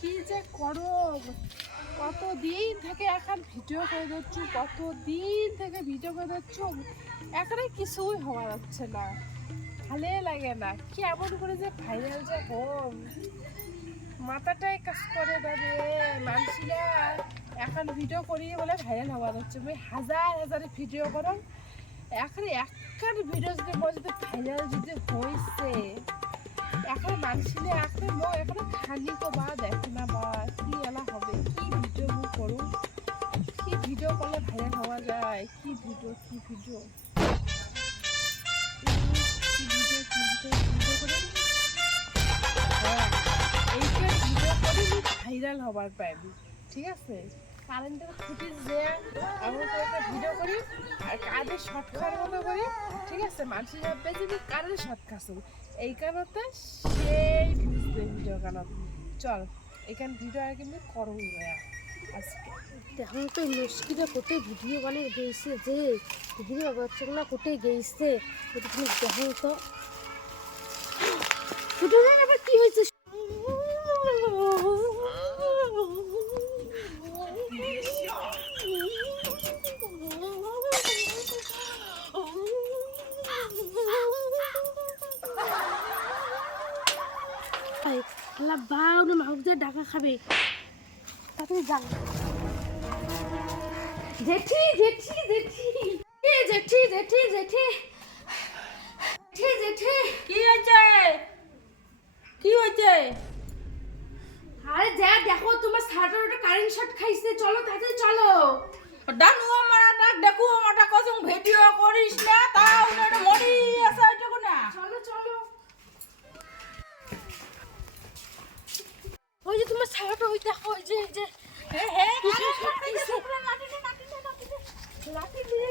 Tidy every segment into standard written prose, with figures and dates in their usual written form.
কি যে করো, কতদিন থেকে এখন ভিডিও করে দিচ্ছ, কতদিন থেকে ভিডিও করে দিচ্ছ, এখানে কিছুই হওয়া যাচ্ছে না, ভালোই লাগে না। কেমন করে যে ভাইরাল যে হোম, মাথাটাই কাজ করে না রে মানুষরা। এখন ভিডিও করিয়ে বলে ভাইরাল হওয়া যাচ্ছে, আমি হাজার হাজার ভিডিও করো, এখন একখান ভিডিও যদি ভাইরাল যদি হয়েছে, এখন মানুষের এখন এখন খালি তো বা দেখে না বা কি এলা হবে, কি ভিডিও করুন, কি ভিডিও করলে ভাইরাল হওয়া যায়, কি ভিডিও কি ভিডিও কি ভিডিও কি ভিডিও ভিডিও করে এইটা ভিডিও করে ভাইরাল হবার পাইবি। ঠিক আছে, কারেন্টের খুঁটি যে আমি তো একটা ভিডিও করি আর কারেন্টের শর্ট খাওয়ার মতো করি। ঠিক আছে, মানুষের ভাববে যে কারেন্টের শর্ট খাচ্ছ, এই কারণে সেই ভিডিও কেন। চল এখানে ভিডিও আর কিন্তু করো আজকে এখন তো মুশকিলে কোথায় ভিডিও বানিয়ে গেছে, যে ভিডিও বাচ্চাগুলো কোথায় গেছে তুমি দেখো তো। ভিডিও আবার কি হয়েছে? ঢাকা খাবে তাড়াতাড়ি যান। জেঠি জেঠি জেঠি জেঠি জেঠি জেঠি জেঠি কি হয়েছে? কি হয়েছে? আরে যা দেখো তোমার শার্টের ওটা কারেন্ট শর্ট খাইছে, চলো তাড়াতাড়ি চলো। ডানু আমারটা দেখো, আমারটা কসম ভিডিও করিস না, তাও না মরি আছে ওইটুকু না। চলো চলো, ওই যে তোমার শার্ট, ওই দেখো, ওই যে এই যে হ্যাঁ হ্যাঁ লাঠি নিয়ে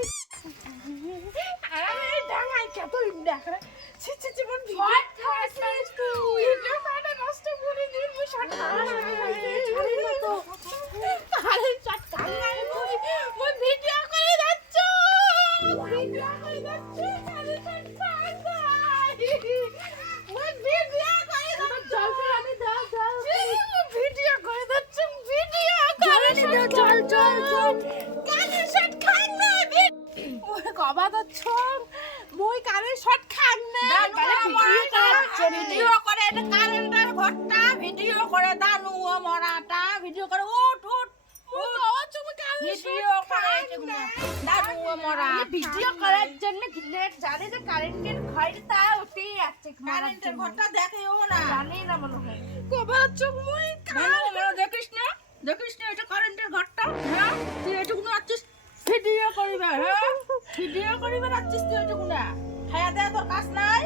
আরে ডাঙাই কত দেখা ছি ছি ছি মন শর্ট খাইছিস তুই। ভিডিও মানে নষ্ট করে দিই মুই শর্ট ছাড়ি না তো। আরে শর্ট কাঙ্গাই মুই ভিডিও করে যাচ্ছ, ভিডিও করে যাচ্ছ, আরে শর্ট কাঙ্গাই মুই ভিডিও করে যাচ্ছ, জল ফেলানি দাও দাও, ভিডিও করে যাচ্ছ, ভিডিও করে জল চল চল চল। কানে শর্ট কাঙ্গাই মুই কবা যাচ্ছ, মুই কানে শর্ট কাঙ্গাই ভিডিও করে, এটা কারেন্টের ঘরটা ভিডিও করে, দানু আমারটা ভিডিও করে, উঠ উঠ ভিডিও করে, দানু আমারা ভিডিও করার জন্য গিলেট জানে যে কারেন্টের ঘরটা উঠে আছে, কারেন্টের ঘরটা দেখেও না, জানেই না মনে হয়। কবা যাচ্ছ মুই দানু আমারা দেখিস না, দেখিস না এটা কারেন্টের ঘরটা? হ্যাঁ তুই এটুকু আছিস ভিডিও করিবে, হ্যাঁ ভিডিও করিবে আছিস তুই এটুকু না, খায়া দেয়া তোর কাজ নাই।